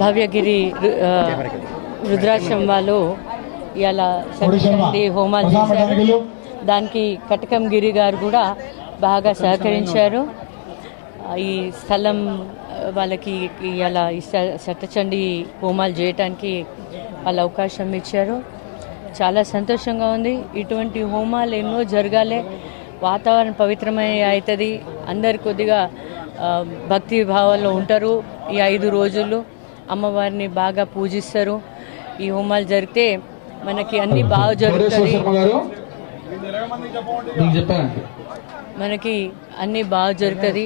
భవ్యగిరి రుద్రాశ్రమంలో ఇలా శక్తి హోమాలు చేశారు. దానికి కటకం గిరి గారు కూడా బాగా సహకరించారు. ఈ స్థలం వాళ్ళకి ఇలా శతచండీ హోమాలు చేయటానికి వాళ్ళు అవకాశం ఇచ్చారు. చాలా సంతోషంగా ఉంది. ఇటువంటి హోమాలు ఎన్నో జరగాలి, వాతావరణం పవిత్రమై అవుతుంది. అందరు కొద్దిగా భక్తి భావాల్లో ఉంటారు. ఈ 5 రోజులు అమ్మవారిని బాగా పూజిస్తారు. ఈ హోమాలు జరిగితే మనకి అన్ని బాగా జరుగుతుంది. మనకి అన్నీ బాగా జరుగుతుంది.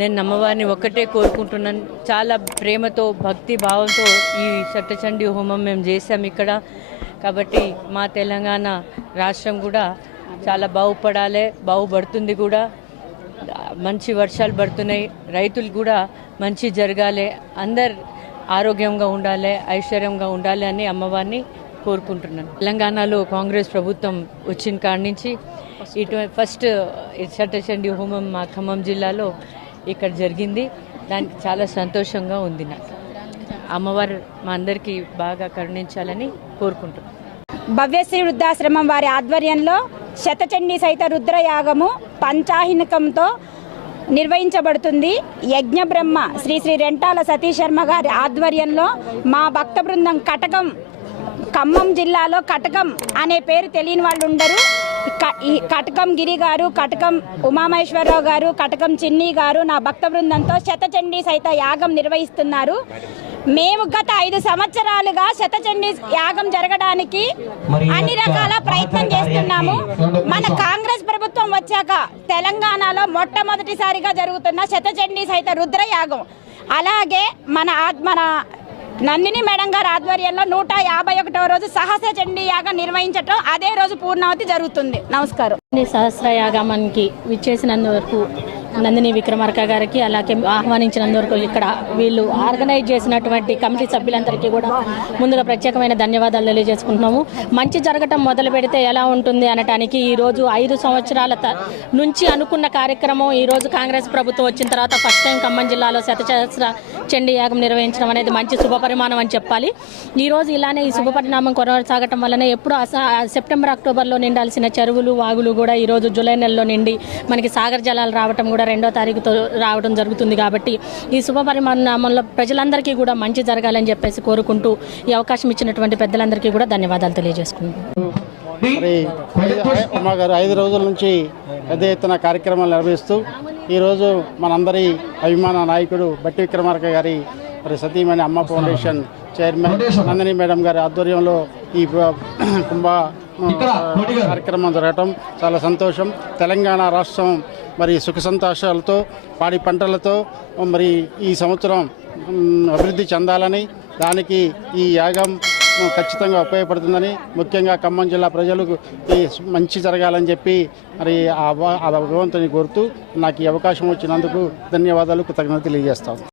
నేను అమ్మవారిని ఒక్కటే కోరుకుంటున్నాను. చాలా ప్రేమతో భక్తి భావంతో ఈ శతచండీ హోమం మేము చేసాం ఇక్కడ. కాబట్టి మా తెలంగాణ రాష్ట్రం కూడా చాలా బాగుపడాలి, బాగుపడుతుంది కూడా. మంచి వర్షాలు పడుతున్నాయి, రైతులు కూడా మంచి జరగాలి, అందరు ఆరోగ్యంగా ఉండాలి, ఐశ్వర్యంగా ఉండాలి అని అమ్మవారిని కోరుకుంటున్నాను. తెలంగాణలో కాంగ్రెస్ ప్రభుత్వం వచ్చిన కాడి నుంచి ఫస్ట్ శతచండీ హోమం మా ఖమ్మం జిల్లాలో ఇక్కడ జరిగింది. దానికి చాలా సంతోషంగా ఉంది. నాకు అమ్మవారు మా అందరికీ బాగా కరుణించాలని కోరుకుంటున్నాను. భవ్యశ్రీ వృద్ధాశ్రమం వారి ఆధ్వర్యంలో శతచండీ సహిత రుద్రయాగము పంచాహినకంతో నిర్వహించబడుతుంది. యజ్ఞ బ్రహ్మ శ్రీ శ్రీ రెంటాల సతీష్ శర్మ గారి ఆధ్వర్యంలో మా భక్త బృందం ఖమ్మం జిల్లాలో కటకం అనే పేరు తెలియని వాళ్ళు ఉండరు. ఈ కటకం గిరి గారు, కటకం ఉమామహేశ్వరరావు గారు, కటకం చిన్ని గారు నా భక్త బృందంతో శతచండీ సహిత యాగం నిర్వహిస్తున్నారు. మేము గత 5 సంవత్సరాలుగా శతచండీ యాగం జరగడానికి అన్ని రకాల ప్రయత్నం చేస్తున్నాము. మన కాంగ్రెస్ ప్రభుత్వం వచ్చాక తెలంగాణలో మొట్టమొదటిసారిగా జరుగుతున్న శతచండీ సహిత రుద్ర యాగం. అలాగే మన నందిని మేడం గారి ఆధ్వర్యంలో 151వ రోజు సహస్ర చండీ యాగం నిర్వహించటం, అదే రోజు పూర్ణావతి జరుగుతుంది. నమస్కారం. సహస్ర యాగానికి విచ్చేసినందువరకు నందిని విక్రమార్క గారికి, అలాగే ఆహ్వానించినందువరకు ఇక్కడ వీళ్ళు ఆర్గనైజ్ చేసినటువంటి కమిటీ సభ్యులందరికీ కూడా ముందుగా ప్రత్యేకమైన ధన్యవాదాలు తెలియజేసుకుంటున్నాము. మంచి జరగటం మొదలు పెడితే ఎలా ఉంటుంది అనటానికి ఈరోజు 5 సంవత్సరాల నుంచి అనుకున్న కార్యక్రమం ఈరోజు కాంగ్రెస్ ప్రభుత్వం వచ్చిన తర్వాత ఫస్ట్ టైం ఖమ్మం జిల్లాలో శతసహస్ర చండీ యాగం నిర్వహించడం అనేది మంచి శుభపరిమాణం అని చెప్పాలి. ఈరోజు ఇలానే ఈ శుభపరిణామం కొనసాగటం వలన ఎప్పుడు సెప్టెంబర్ అక్టోబర్లో నిండాల్సిన చెరువులు వాగులు కూడా ఈరోజు జూలై నెలలో నిండి మనకి సాగర్ జలాలు రావటం కూడా 2వ తారీఖుతో రావడం జరుగుతుంది. కాబట్టి ఈ శుభ పరిమాణంలో ప్రజలందరికీ కూడా మంచి జరగాలని చెప్పేసి కోరుకుంటూ ఈ అవకాశం ఇచ్చినటువంటి పెద్దలందరికీ కూడా ధన్యవాదాలు తెలియజేసుకుంటున్నాను. అమ్మ గారు 5 రోజుల నుంచి పెద్ద ఎత్తున కార్యక్రమాలు నిర్వహిస్తూ ఈరోజు మనందరి అభిమాన నాయకుడు బట్టి విక్రమార్క గారి సతీమణి అమ్మ ఫౌండేషన్ చైర్మన్ నందిని మేడం గారి ఆధ్వర్యంలో ఈ కుంభ కార్యక్రమం జరగటం చాలా సంతోషం. తెలంగాణ రాష్ట్రం మరి సుఖ సంతోషాలతో పాడి పంటలతో మరి ఈ సంవత్సరం అభివృద్ధి చెందాలని, దానికి ఈ యాగం ఖచ్చితంగా ఉపయోగపడుతుందని, ముఖ్యంగా ఖమ్మం జిల్లా ప్రజలకు ఈ మంచి జరగాలని చెప్పి మరి ఆ భగవంతుని కోరుతూ నాకు ఈ అవకాశం వచ్చినందుకు ధన్యవాదాలు, కృతజ్ఞతలు తెలియజేస్తాను.